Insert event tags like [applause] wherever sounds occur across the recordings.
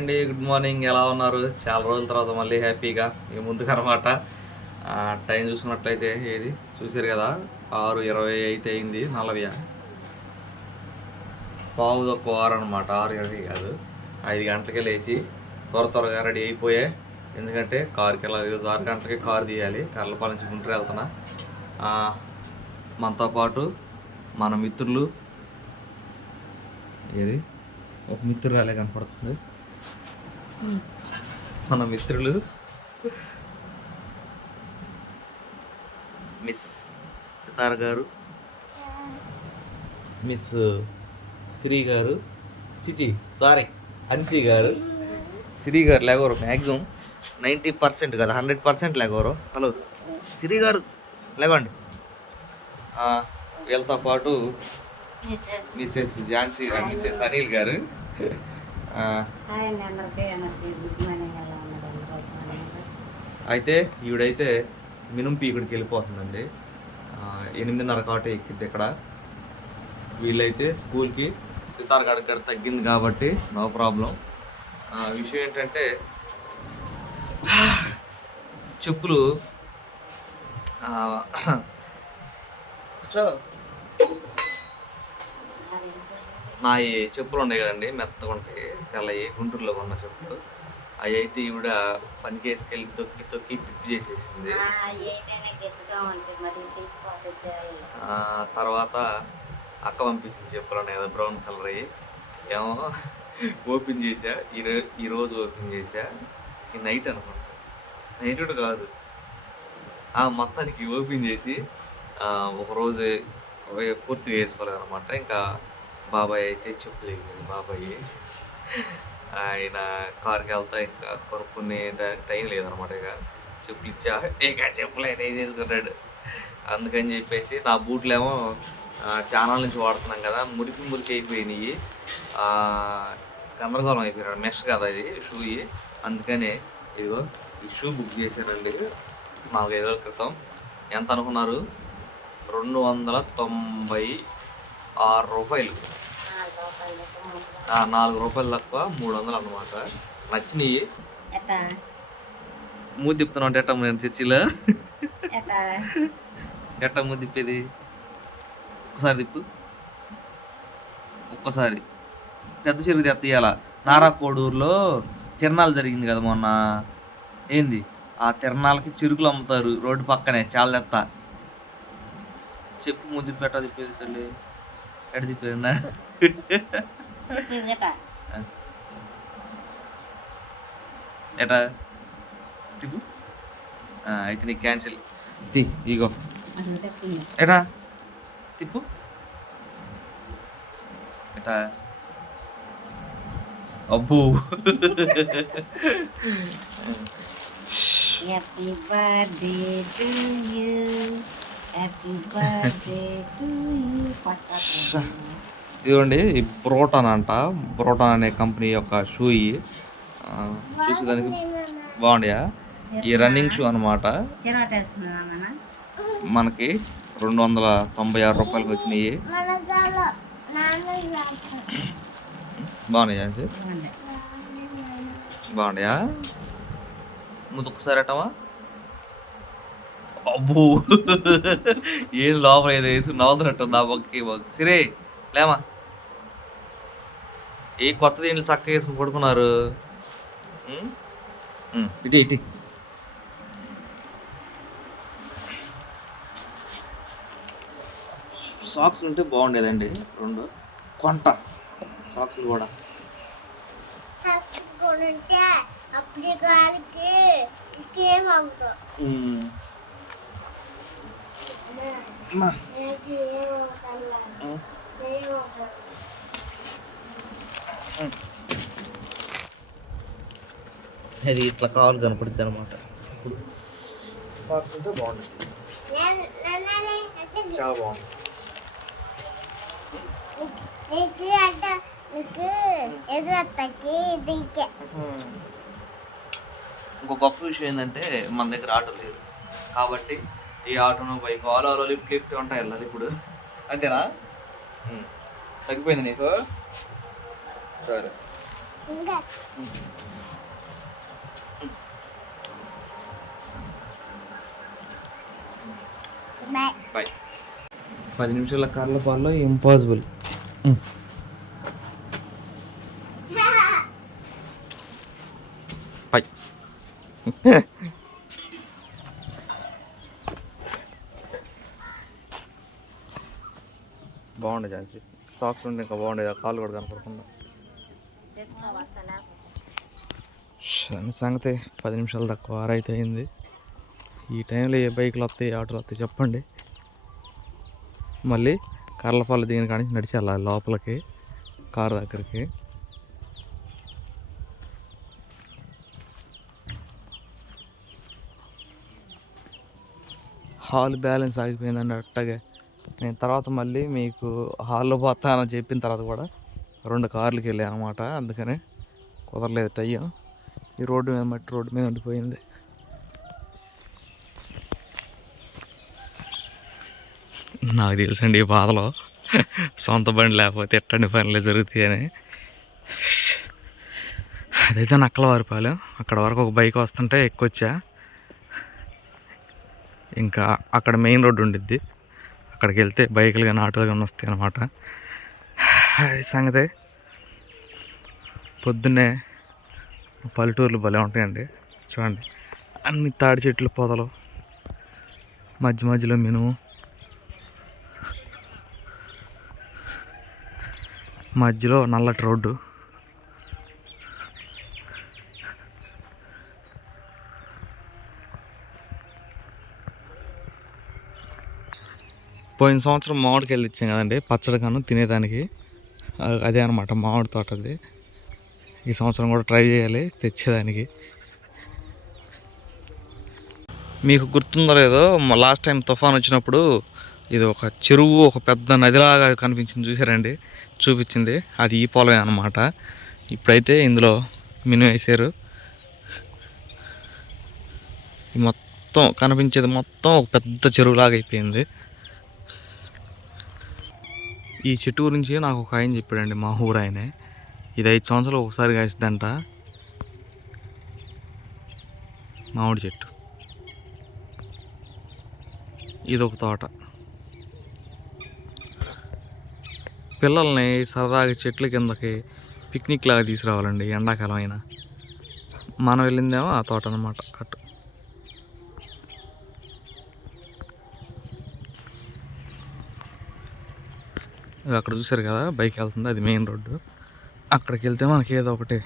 అండి good morning ఎలా ఉన్నారు? చాలా రోజుల తర్వాత మళ్ళీ హ్యాపీగా. ఇక ముందుకు అనమాట టైం చూసినట్లయితే ఏది? చూసారు కదా ఆరు ఇరవై అయితే అయింది నలభై. పావు తక్కువ ఆరు అనమాట ఆరు ఇరవై కాదు. ఐదు గంటలకే లేచి త్వర త్వరగా రెడీ అయిపోయే. ఎందుకంటే కారుకి వెళ్ళాలి. ఈరోజు ఆరు గంటలకి కారు తీయాలి. కర్లపాల నుంచి గుంటూరు వెళ్తున్నా. మనతో పాటు మన మిత్రులు. ఏది? ఒక మిత్రురాలే కనపడుతుంది. మన మిత్రులు మిస్ సితార్ గారు మిస్ శ్రీ గారు చిచి సారీ అన్సీ గారు. శ్రీ గారు లేగోరు మ్యాక్సిమం నైంటీ పర్సెంట్ కదా హండ్రెడ్ పర్సెంట్ లేగోరు హలో శ్రీ గారు లేవండి. వీళ్ళతో పాటు మిస్సెస్ ఝాన్సీ మిస్సెస్ అనిల్ గారు. అయితే ఈవిడైతే మినుం పీకుడికి వెళ్ళిపోతుందండి. ఎనిమిదిన్నర కాట ఎక్కింది ఇక్కడ. వీళ్ళైతే స్కూల్కి సితార్ గడ గడ తగ్గింది కాబట్టి నో ప్రాబ్లం. విషయం ఏంటంటే చెప్పులు. నా ఈ చెప్పులు ఉన్నాయి కదండి మెత్తగా ఉంటాయి. తెల్లయి గుంటూరులో కొన్న చెప్పులు అవి అయితే ఈవిడ పనికేసుకెళ్ళి తొక్కి తొక్కి పిప్పి చేసేసింది. తర్వాత అక్క పంపించిన చెప్పులు ఉన్నాయి కదా బ్రౌన్ కలర్ అయ్యి. ఏమో ఓపెన్ చేసా ఈరో ఈరోజు ఓపెన్ చేసా ఈ నైట్ అనుకుంటా. నైట్ కూడా కాదు. ఆ మొత్తానికి ఓపెన్ చేసి ఆ, ఒక రోజు పూర్తిగా వేసుకోలేదన్నమాట ఇంకా బాబాయ్ అయితే చెప్పులు బాబాయ్. ఆయన కార్కి వెళ్తా ఇంకా కొనుక్కునే టైం లేదనమాట ఇక. చెప్పులు ఇచ్చా ఇక చెప్పులు ఆయన వేసేసుకున్నాడు అందుకని చెప్పేసి నా బూట్లేమో ఛానల్ నుంచి వాడుతున్నాం కదా మురికి మురికి అయిపోయినాయి. గందరగోళం అయిపోయినాడు మెష్ కదా అది షూ అందుకనే ఇదిగో ఈ షూ బుక్ చేశానండి. నాలుగైదు రోజుల క్రితం. ఎంత అనుకున్నారు? రెండు వందల తొంభై ఆరు రూపాయలు నాలుగు రూపాయలు లెక్క మూడు రూపాయలు. ఆ, నాలుగు రూపాయలు తక్కువ మూడు వందలు అనమాట నచ్చినాయి మూతి తిప్పుతున్నావు అంటే ఎట్ట నేను చర్చిలో? ఎట్టా? మూతి తిప్పేది? ఒక్కసారి తిప్పు. ఒక్కసారి. పెద్ద చెరుకు తెత్త ఇయ్యాల నారాకోడూరులో తిరణాలు జరిగింది కదా మొన్న. ఏంది? ఆ తిరణాలకి చెరుకులు అమ్ముతారు రోడ్డు పక్కనే. చాలా తెత్త. చెప్పు ముద్దు పెట్ట తిప్పేది తల్లి. ఎడ ఎట్టా ఎటా తిప్పు అయితే నీకు క్యాన్సిల్ తీ ఇగో ఎటా తిప్పు ఎటా అబ్బో happy birthday to you happy birthday to you ఇదిగోండి ఈ బ్రోటాన్ అంట. బ్రోటాన్ అనే కంపెనీ యొక్క షూ ఇవి చూసేదానికి బాగుండయా? ఈ రన్నింగ్ షూ అనమాట మనకి రెండు వందల తొంభై ఆరు రూపాయలకి వచ్చినాయి. బాగున్నాయి ఇవ్వండి బాగుండయా ముందు ఒకసారి అట్టవా అబ్బో! [laughs] ఏది లోపల ఏదో వేసి నవ్వుతున్నట్టుంది ఆ బొక్కకి బొక్క. సిరే లేమా ఏ కొత్త దీంట్లో చక్కగా వేసుకుని పడుకున్నారు? ఇటు ఇటు. సాక్స్ ఉంటే బాగుండేదండి. రెండు. కొంట. సాక్స్లు కూడా. అప్పుడు అది ఇట్లా కావాలి కనపడుద్ది అనమాట సాక్స్ ఉంటే బాగుంటుంది. చాలా బాగుంది ఇంకో గొప్ప విషయం ఏంటంటే మన దగ్గర ఆటో లేదు. కాబట్టి ఈ ఆటోను బైక్ ఆల్ ఆలో లిఫ్ట్ లిఫ్ట్ ఉంటాయి వెళ్ళాలి ఇప్పుడు. అంతేనా? తగ్గిపోయింది నీకు? సరే. బాయ్. పది నిమిషాల కార్ల పాల్లో ఇంపాసిబుల్. బాయ్. బాగుండే ఝాన్సీ. సాక్స్ ఉంటే ఇంకా బాగుండేది. ఆ కాళ్ళు కూడా కనపడకుండా. సంగతి పది నిమిషాలు తక్కువ ఆరైతే అయింది. ఈ టైంలో ఏ బైక్లు వస్తాయి ఆటోలు వస్తాయి చెప్పండి. మళ్ళీ కర్లపాలు దిగిన కాడి నుంచి నడిచి వెళ్ళాలి లోపలికి కారు దగ్గరికి. హాల్ బ్యాలెన్స్ ఆగిపోయిందండి అట్టగే. నేను తర్వాత మళ్ళీ మీకు హాల్లో పోతానని చెప్పిన తర్వాత కూడా రెండు కార్లకి వెళ్ళాను అనమాట అందుకని కుదరలేదు టయ్యం ఈ రోడ్డు మీద మట్టి రోడ్డు మీద ఉండిపోయింది. నాకు తెలుసండి ఈ బాధలో. సొంత బండి లేకపోతే ఎట్టండి పనులు జరుగుతాయని. అదైతే నక్కల వారిపాలెం అక్కడ వరకు ఒక బైక్ వస్తుంటే ఎక్కువచ్చా ఇంకా అక్కడ మెయిన్ రోడ్డు ఉండిద్ది. అక్కడికి వెళ్తే బైకులు కానీ ఆటోలు కానీ వస్తాయి అనమాట అది సంగతి. పొద్దున్నే పల్లెటూర్లు భలే ఉంటాయండి. చూడండి. అన్ని తాడి చెట్లు పొదలు. మధ్య మధ్యలో మినుము. మధ్యలో నల్లటి రోడ్డు. పోయిన సంవత్సరం మామిడికి వెళ్ళి ఇచ్చాం కదండి. పచ్చడి కాను తినేదానికి. అదే అనమాట మామిడి తోటది. ఈ సంవత్సరం కూడా ట్రై చేయాలి తెచ్చేదానికి. మీకు గుర్తుందో లేదో లాస్ట్ టైం తుఫాన్ వచ్చినప్పుడు ఇది ఒక చెరువు ఒక పెద్ద నదిలాగా కనిపించింది చూసారండి చూపించింది. అది ఈ పొలమే అనమాట ఇప్పుడైతే ఇందులో మిను వేసారు మొత్తం కనిపించేది మొత్తం ఒక పెద్ద చెరువులాగా అయిపోయింది. ఈ చెట్టు గురించి నాకు ఒక ఆయన చెప్పాడండి మా ఊరు ఆయనే ఇది ఐదు సంవత్సరాలు ఒకసారి కాసిద్దంట. మామిడి చెట్టు. ఇది ఒక తోట. పిల్లల్ని సరదాగా చెట్ల కిందకి పిక్నిక్ లాగా తీసుకురావాలండి ఎండాకాలం అయినా. మనం వెళ్ళిందేమో ఆ తోట అనమాట అటు అక్కడ చూసారు కదా బైక్ వెళ్తుంది అది మెయిన్ రోడ్డు అక్కడికి వెళ్తే మనకి ఏదో ఒకటి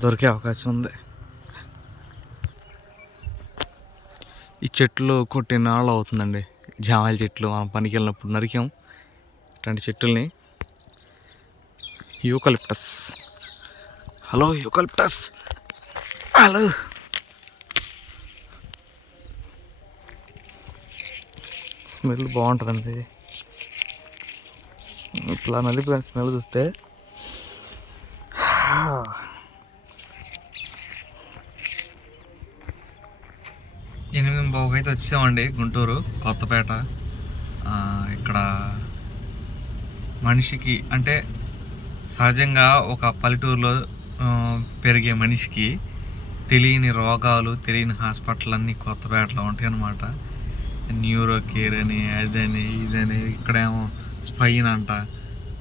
దొరికే అవకాశం ఉంది. ఈ చెట్లు కొట్టిన వాళ్ళు అవుతుందండి. జామాయిల చెట్లు మనం పనికి వెళ్ళినప్పుడు నరికాం ఇట్లాంటి చెట్టుల్ని. Eucalyptus. Hello eucalyptus. Hello. Smell బాగుంటుందండి. ఇట్లా నలిపిన స్మెల్ చూస్తే. ఎనిమిది బాబుకి అయితే వచ్చామండి గుంటూరు కొత్తపేట. ఇక్కడ మనిషికి అంటే సహజంగా ఒక పల్లెటూరులో పెరిగే మనిషికి తెలియని రోగాలు తెలియని హాస్పిటల్ అన్నీ కొత్తపేటలో ఉంటాయి అన్నమాట న్యూరో కేర్ అని అదని ఇదని ఇక్కడేమో స్పైన్ అంట.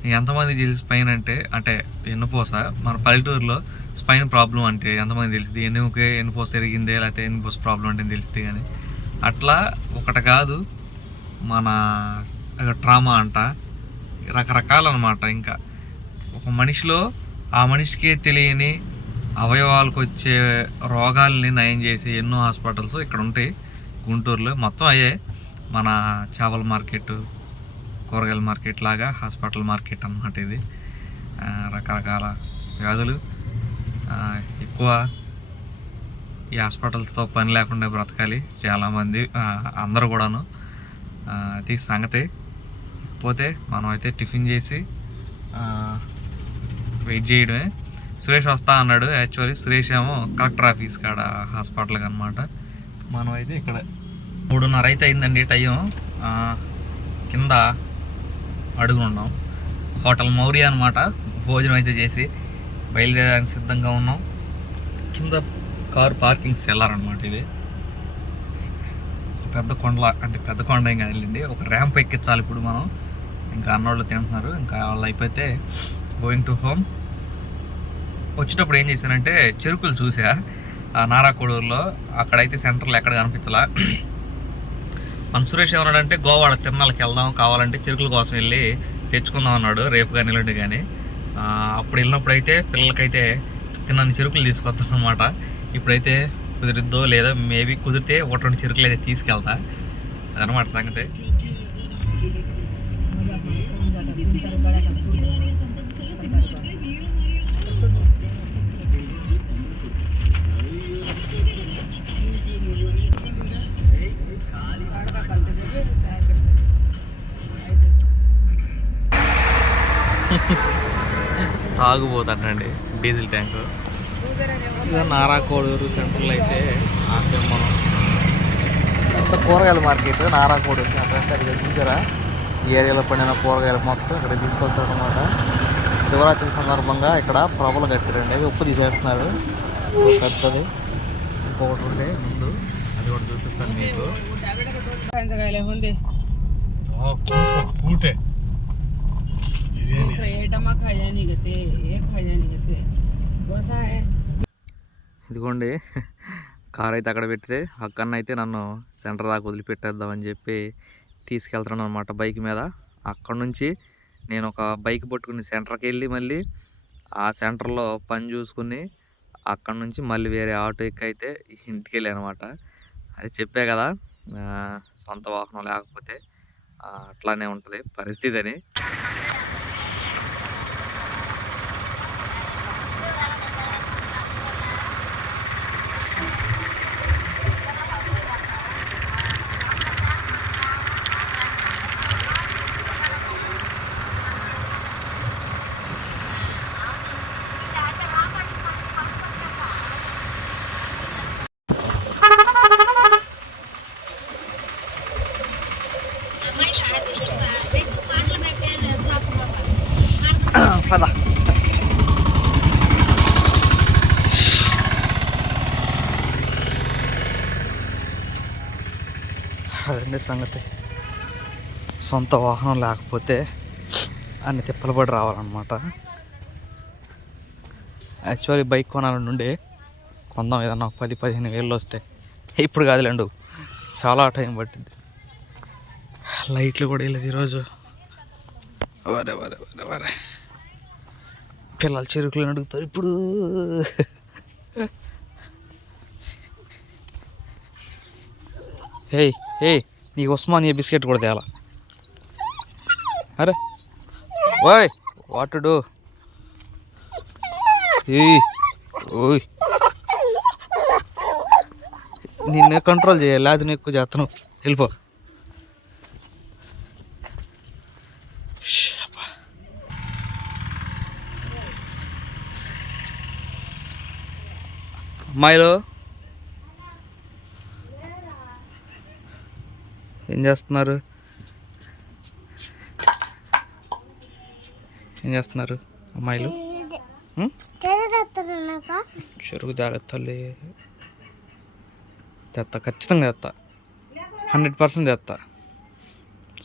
ఎంతమంది తెలిసి స్పైన్ అంటే అంటే ఎన్నుపోస? మన పల్లెటూరులో స్పైన్ ప్రాబ్లం అంటే ఎంతమంది తెలిసింది ఎన్నుకే ఎన్నుపోస ఎరిగిందే లేకపోతే ఎన్నుపోస ప్రాబ్లం అంటే తెలిసింది కానీ. అట్లా ఒకటి కాదు మన ట్రామా అంట. రకరకాలు అనమాట ఇంకా. ఒక మనిషిలో ఆ మనిషికే తెలియని అవయవాలకు వచ్చే రోగాల్ని నయం చేసే ఎన్నో హాస్పిటల్స్ ఇక్కడ ఉంటాయి గుంటూరులో మొత్తం అయ్యే మన చేపల మార్కెట్ కూరగాయల మార్కెట్ లాగా హాస్పిటల్ మార్కెట్ అన్నమాట ఇది. రకరకాల వ్యాధులు. ఎక్కువ ఈ హాస్పిటల్స్తో పని లేకుండా బ్రతకాలి చాలామంది అందరూ కూడాను. అది సంగతి. పోతే మనం అయితే టిఫిన్ చేసి వెయిట్ చేయడమే. సురేష్ వస్తా అన్నాడు. యాక్చువల్లీ సురేష్ ఏమో కలెక్టర్ ఆఫీస్ కాడ హాస్పిటల్కి అనమాట మనం అయితే ఇక్కడ మూడున్నర అయితే అయిందండి టైం కింద అడుగున్నాం హోటల్ మౌర్య అనమాట భోజనం అయితే చేసి బయలుదేరడానికి సిద్ధంగా ఉన్నాం. కింద కారు పార్కింగ్ సెల్లార్ అనమాట ఇది. పెద్ద కొండల అంటే పెద్ద కొండ ఏం కాదులేండి ఒక ర్యాంప్ ఎక్కించాలి ఇప్పుడు మనం. ఇంకా అన్నోళ్ళు తింటున్నారు ఇంకా వాళ్ళు అయిపోతే గోయింగ్ టు హోమ్ వచ్చేటప్పుడు ఏం చేశానంటే చెరుకులు చూసా. ఆ నారాకోడూరులో అక్కడైతే సెంటర్లో ఎక్కడ కనిపించలా. మన సురేష్ ఏమన్నాడంటే గోవాడ తిరణాలకి వెళ్దాం కావాలంటే చెరుకుల కోసం వెళ్ళి తెచ్చుకుందాం అన్నాడు రేపు కానీ ఎల్లుండి కానీ అప్పుడు వెళ్ళినప్పుడు అయితే పిల్లలకైతే తిన్నాను చెరుకులు తీసుకొస్తాం అనమాట ఇప్పుడైతే కుదిరిద్దో లేదా మేబీ కుదిరితే ఒకటి రెండు చెరుకులు అయితే తీసుకెళ్తా. అదనమాట సంగతి. తాగుపోతాడండి డీజిల్ ట్యాంకు. నారా కోడూరు సెంటర్లో అయితే ఆపాం మనం అంత కూరగాయల మార్కెట్? నారాకోడూరు సెంటర్ అంటే అక్కడ చూసారా? ఈ ఏరియాలో పండిన కూరగాయలు మొత్తం ఇక్కడ తీసుకొస్తారనమాట శివరాత్రి సందర్భంగా ఇక్కడ ప్రభలు కట్టారండి. అవి ఉప్పు తీసేస్తున్నారు. పెద్దది. ఇంకొకటి ఉండే ముందు. అది కూడా చూపిస్తాను మీకు. कूटे ఇదిగోండి కార్ అయితే అక్కడ పెట్టితే అక్కన్న అయితే నన్ను సెంటర్ దాకా వదిలిపెట్టేద్దామని చెప్పి తీసుకెళ్తున్నాను అనమాట బైక్ మీద అక్కడ నుంచి నేను ఒక బైక్ పట్టుకుని సెంటర్కి వెళ్ళి మళ్ళీ ఆ సెంటర్లో పని చూసుకుని అక్కడ నుంచి మళ్ళీ వేరే ఆటో ఎక్కి అయితే ఇంటికి వెళ్ళాను అనమాట అది చెప్పే కదా సొంత వాహనం లేకపోతే అట్లానే ఉంటుంది పరిస్థితి అని అదండి సంగతి. సొంత వాహనం లేకపోతే అన్ని తిప్పలు పడి రావాలన్నమాట. యాక్చువల్లీ బైక్ కొనాలని నుండి కొందాం ఏదన్నా ఒక పది పదిహేను వేలు వస్తే. ఇప్పుడు కాదులేండు చాలా టైం పట్టింది. లైట్లు కూడా వెళ్ళదు ఈరోజు. వరే వరే వరే వరే. పిల్లలు చెరుకులు అడుగుతారు ఇప్పుడు. హే హే నీకు ఉస్మానియా బిస్కెట్ కూడా తేలా. అరే. ఓయ్ వాట్ డూ ఏయ్ ఓయ్. నిన్ను కంట్రోల్ చేయాలి అది నీకు ఎక్కువ చేస్తాను. వెళ్ళిపో. షబ్బా. చేస్తున్నారు? ఏం చేస్తున్నారు అమ్మాయిలు? చెరుకు జాగ్రత్తలే తల్లి. తెత్తా ఖచ్చితంగా తెత్తా. Hundred percent తెత్తా.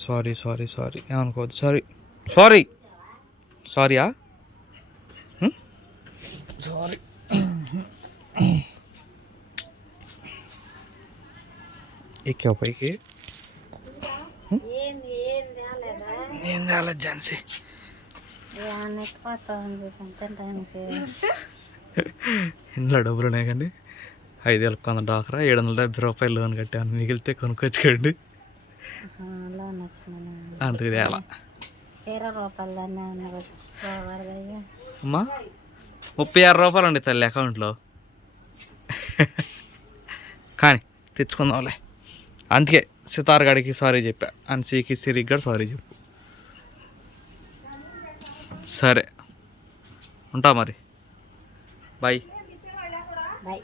Sorry sorry sorry. ఏమనుకోవద్దు. Sorry sorry. సారీయా? సారీ. ఎక్కావు పైకి ఏంది ఏంది రాలేదా ఏం కాలేదు ఝాన్సీ. ఇందులో డబ్బులు ఉన్నాయి కండి ఐదు వేల కొంత డాకరా ఏడు వందల డెబ్బై రూపాయలు లోన్ కట్టాను. మిగిలితే కొనుక్కొచ్చుకోండి. అందుకు తేలా అమ్మా ముప్పై ఆరు రూపాయలు అండి తల్లి అకౌంట్లో. కానీ తెచ్చుకుందాంలే. అందుకే సితార్ గడికి సారీ చెప్పా అన్సీకి సిరికి కూడా సారీ చెప్పు. సరే. ఉంటా మరి. Bye bye.